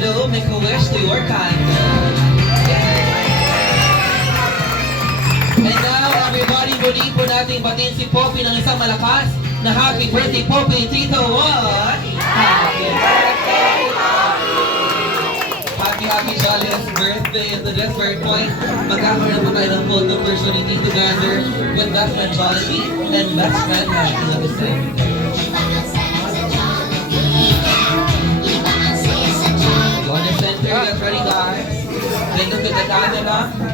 blow, make a wish to your candle. And now, everybody, muli po natin batiin si Poppy ng isang malakas na happy birthday, Poppy! 3, 2, 1! Happy birthday, Poppy! Happy jolliest birthday! And to this very point, magkakaroon po tayo ng photo opportunity together with Best Friend Jollibee and Best Friend Happy Labisay. On the center, get ready guys. Take a look at the camera.